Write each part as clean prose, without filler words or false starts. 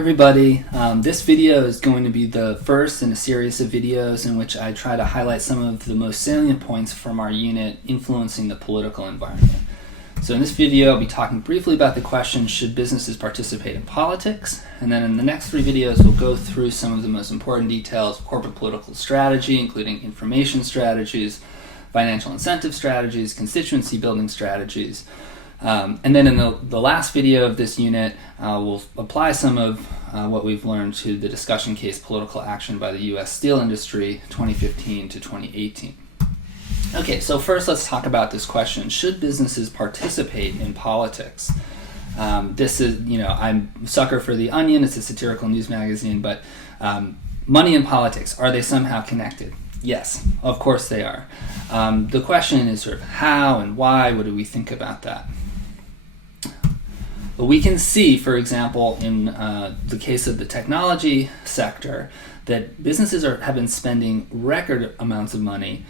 everybody. This video is going to be the first in a series of videos in which I try to highlight some of the most salient points from our unit influencing the political environment. So in this video, I'll be talking briefly about the question, should businesses participate in politics? And then in the next three videos, we'll go through some of the most important details of corporate political strategy, including information strategies, financial incentive strategies, constituency building strategies. And then in the last video of this unit, we'll apply some of what we've learned to the discussion case Political Action by the U.S. Steel Industry 2015 to 2018. Okay, so first let's talk about this question, should businesses participate in politics? This is, I'm a sucker for The Onion, it's a satirical news magazine, but money and politics, are they somehow connected? Yes, of course they are. The question is sort of how and why, what do we think about that? But we can see, for example, in the case of the technology sector, that businesses have been spending record amounts of money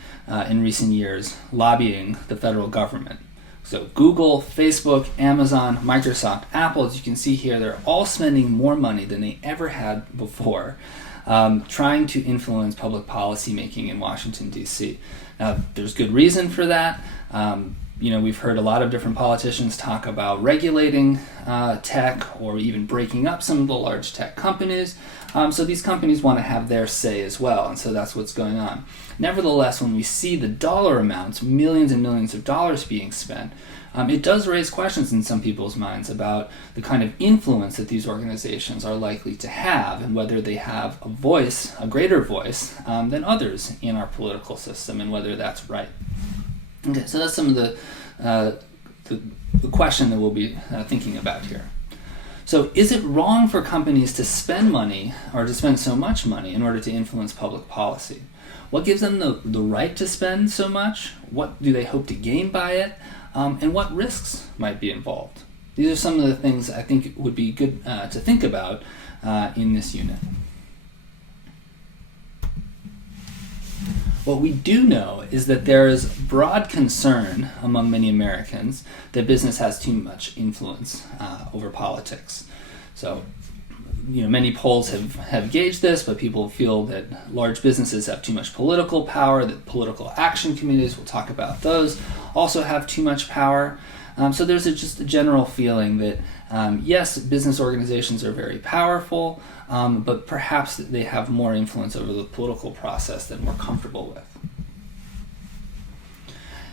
in recent years lobbying the federal government. So Google, Facebook, Amazon, Microsoft, Apple, as you can see here, they're all spending more money than they ever had before trying to influence public policy making in Washington, D.C. Now, there's good reason for that. We've heard a lot of different politicians talk about regulating tech or even breaking up some of the large tech companies. So these companies want to have their say as well, and so that's what's going on. Nevertheless, when we see the dollar amounts, millions and millions of dollars being spent, it does raise questions in some people's minds about the kind of influence that these organizations are likely to have and whether they have a voice, a greater voice, than others in our political system and whether that's right. Okay, so that's some of the question that we'll be thinking about here. So is it wrong for companies to spend money or to spend so much money in order to influence public policy? What gives them the right to spend so much? What do they hope to gain by it? And what risks might be involved? These are some of the things I think would be good to think about in this unit. What we do know is that there is broad concern among many Americans that business has too much influence over politics. So, many polls have gauged this, but people feel that large businesses have too much political power, that political action committees, we'll talk about those, also have too much power. So there's just a general feeling that, yes, business organizations are very powerful, but perhaps they have more influence over the political process than we're comfortable with.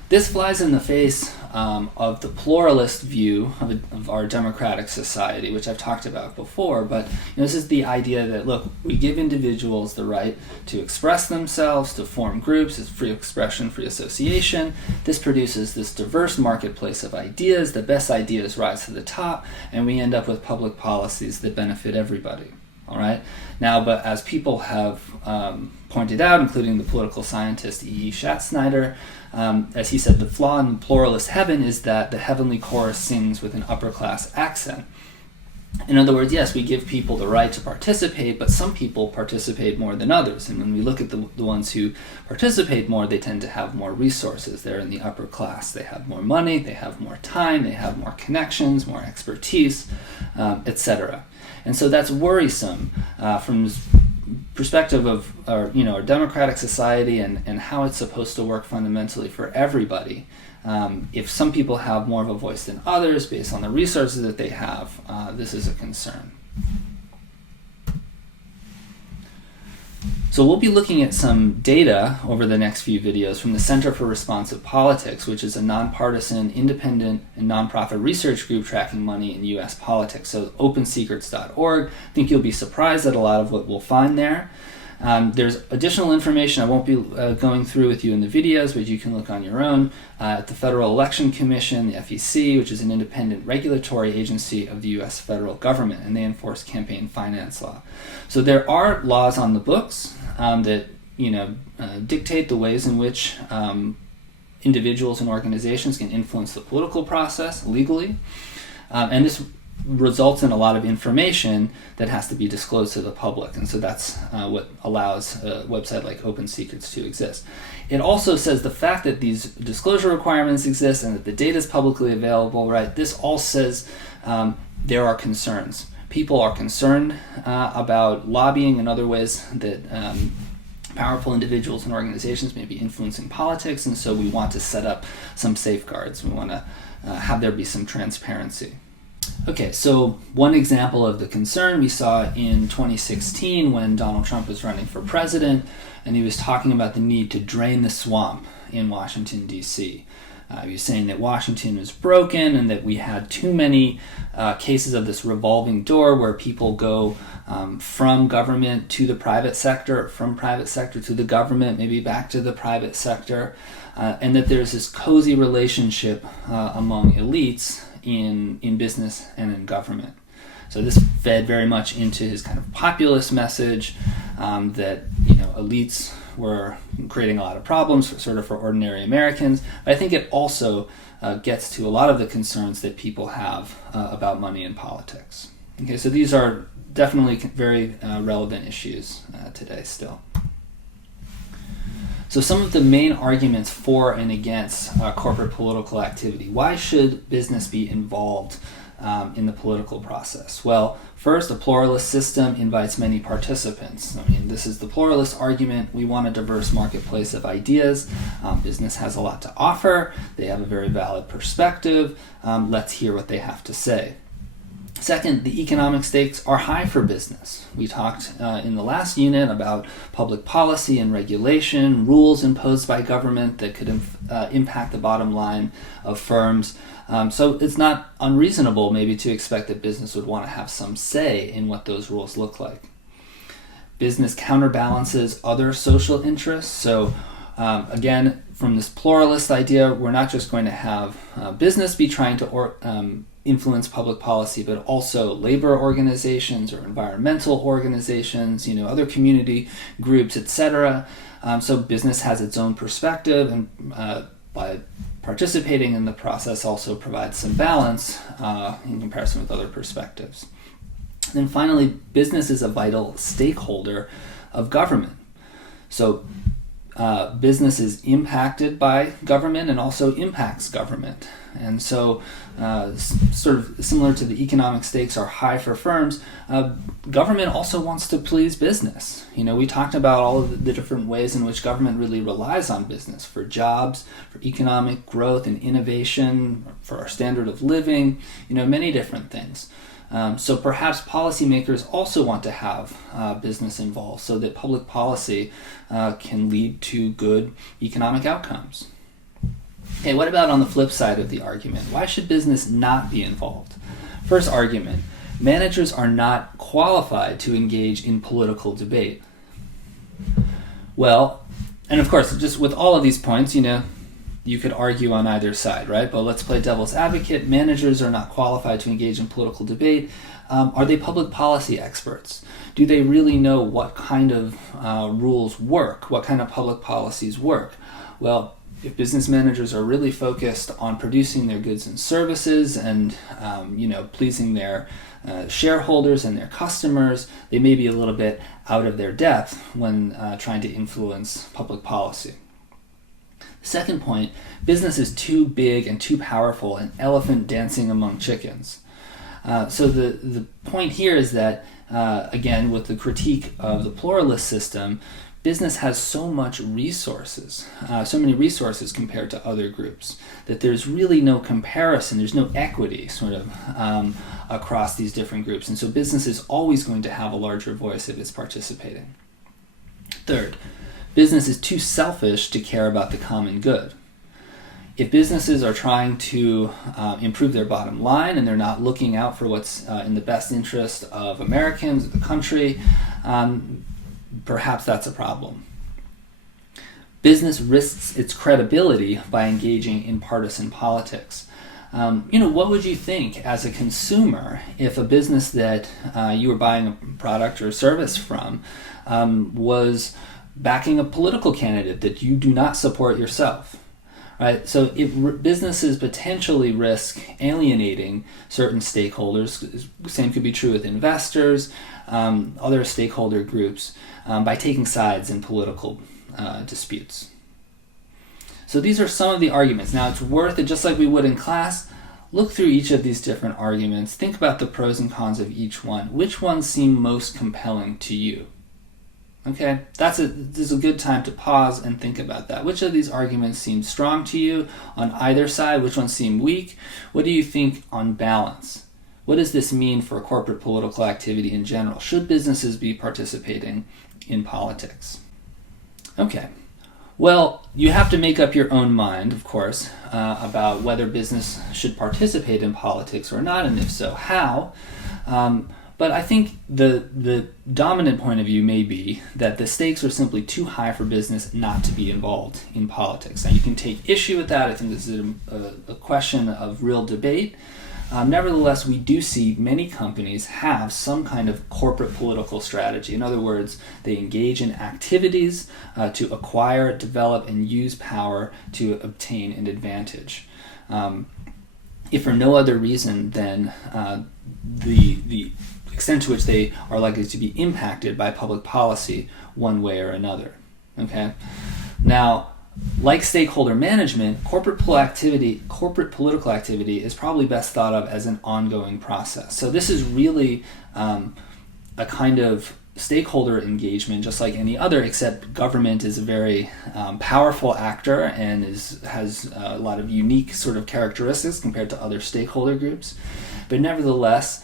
This flies in the face of the pluralist view of our democratic society, which I've talked about before, but this is the idea that, look, we give individuals the right to express themselves, to form groups, it's free expression, free association. This produces this diverse marketplace of ideas, the best ideas rise to the top, and we end up with public policies that benefit everybody. All right. Now, but as people have pointed out, including the political scientist E.E. Schatzsnyder, as he said, the flaw in the pluralist heaven is that the heavenly chorus sings with an upper class accent. In other words, yes, we give people the right to participate, but some people participate more than others. And when we look at the ones who participate more, they tend to have more resources. They're in the upper class. They have more money, they have more time, they have more connections, more expertise, etc. And so that's worrisome from this perspective of our democratic society and how it's supposed to work fundamentally for everybody. If some people have more of a voice than others based on the resources that they have, this is a concern. So we'll be looking at some data over the next few videos from the Center for Responsive Politics, which is a nonpartisan, independent, and nonprofit research group tracking money in U.S. politics. So opensecrets.org. I think you'll be surprised at a lot of what we'll find there. There's additional information I won't be going through with you in the videos, but you can look on your own at the Federal Election Commission, the FEC, which is an independent regulatory agency of the U.S. federal government, and they enforce campaign finance law. So there are laws on the books that dictate the ways in which individuals and organizations can influence the political process legally, and this results in a lot of information that has to be disclosed to the public, and so that's what allows a website like Open Secrets to exist. It also says the fact that these disclosure requirements exist and that the data is publicly available, right? This all says there are concerns. People are concerned about lobbying and other ways that powerful individuals and organizations may be influencing politics, and so we want to set up some safeguards. We want to have there be some transparency. Okay, so one example of the concern we saw in 2016 when Donald Trump was running for president, and he was talking about the need to drain the swamp in Washington, D.C. He was saying that Washington was broken and that we had too many cases of this revolving door where people go from government to the private sector, from private sector to the government, maybe back to the private sector, and that there's this cozy relationship among elites in business and in government. So this fed very much into his kind of populist message that elites were creating a lot of problems for ordinary Americans. But I think it also gets to a lot of the concerns that people have about money in politics. Okay, so these are definitely very relevant issues today still. So some of the main arguments for and against corporate political activity. Why should business be involved in the political process? Well, first, a pluralist system invites many participants. I mean, this is the pluralist argument. We want a diverse marketplace of ideas. Business has a lot to offer. They have a very valid perspective. Let's hear what they have to say. Second, the economic stakes are high for business. We talked in the last unit about public policy and regulation, rules imposed by government that could impact the bottom line of firms. So it's not unreasonable maybe to expect that business would want to have some say in what those rules look like. Business counterbalances other social interests. So again, from this pluralist idea, we're not just going to have business be trying to influence public policy, but also labor organizations or environmental organizations, other community groups, etc. So business has its own perspective, and by participating in the process also provides some balance in comparison with other perspectives. And then finally, business is a vital stakeholder of government. So business is impacted by government and also impacts government. And so sort of similar to the economic stakes are high for firms, government also wants to please business. We talked about all of the different ways in which government really relies on business for jobs, for economic growth and innovation, for our standard of living, many different things. So perhaps policymakers also want to have business involved so that public policy can lead to good economic outcomes. Okay, what about on the flip side of the argument? Why should business not be involved? First argument, managers are not qualified to engage in political debate. Well, and of course, just with all of these points, you could argue on either side, right? But let's play devil's advocate. Managers are not qualified to engage in political debate. Are they public policy experts? Do they really know what kind of rules work? What kind of public policies work? Well, if business managers are really focused on producing their goods and services and pleasing their shareholders and their customers, they may be a little bit out of their depth when trying to influence public policy. Second point, business is too big and too powerful, an elephant dancing among chickens. So the point here is that, again, with the critique of the pluralist system, business has so many resources compared to other groups, that there's really no comparison, there's no equity sort of across these different groups. And so business is always going to have a larger voice if it's participating. Third, business is too selfish to care about the common good. If businesses are trying to improve their bottom line and they're not looking out for what's in the best interest of Americans, of the country, perhaps that's a problem. Business risks its credibility by engaging in partisan politics. What would you think as a consumer if a business that you were buying a product or service from was backing a political candidate that you do not support yourself? Right? So if businesses potentially risk alienating certain stakeholders, same could be true with investors, other stakeholder groups, by taking sides in political disputes. So these are some of the arguments. Now it's worth it, just like we would in class, look through each of these different arguments, think about the pros and cons of each one. Which ones seem most compelling to you? Okay, this is a good time to pause and think about that. Which of these arguments seem strong to you on either side? Which ones seem weak? What do you think on balance? What does this mean for corporate political activity in general? Should businesses be participating in politics? Okay, well, you have to make up your own mind, of course, about whether business should participate in politics or not, and if so, how. But I think the dominant point of view may be that the stakes are simply too high for business not to be involved in politics. Now, you can take issue with that. I think this is a question of real debate. Nevertheless, we do see many companies have some kind of corporate political strategy. In other words, they engage in activities to acquire, develop, and use power to obtain an advantage. If for no other reason than the extent to which they are likely to be impacted by public policy one way or another. Okay? Now, like stakeholder management, corporate political activity is probably best thought of as an ongoing process. So this is really a kind of stakeholder engagement, just like any other, except government is a very powerful actor and has a lot of unique sort of characteristics compared to other stakeholder groups. But nevertheless,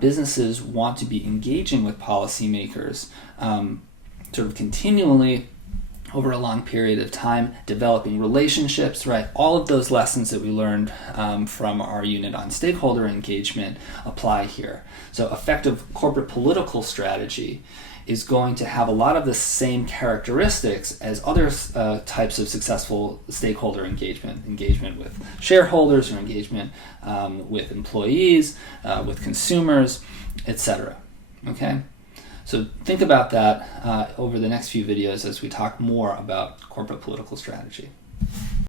businesses want to be engaging with policymakers sort of continually over a long period of time, developing relationships, right? All of those lessons that we learned from our unit on stakeholder engagement apply here. So effective corporate political strategy is going to have a lot of the same characteristics as other types of successful stakeholder engagement with shareholders or engagement with employees, with consumers, etc. Okay? So think about that over the next few videos as we talk more about corporate political strategy.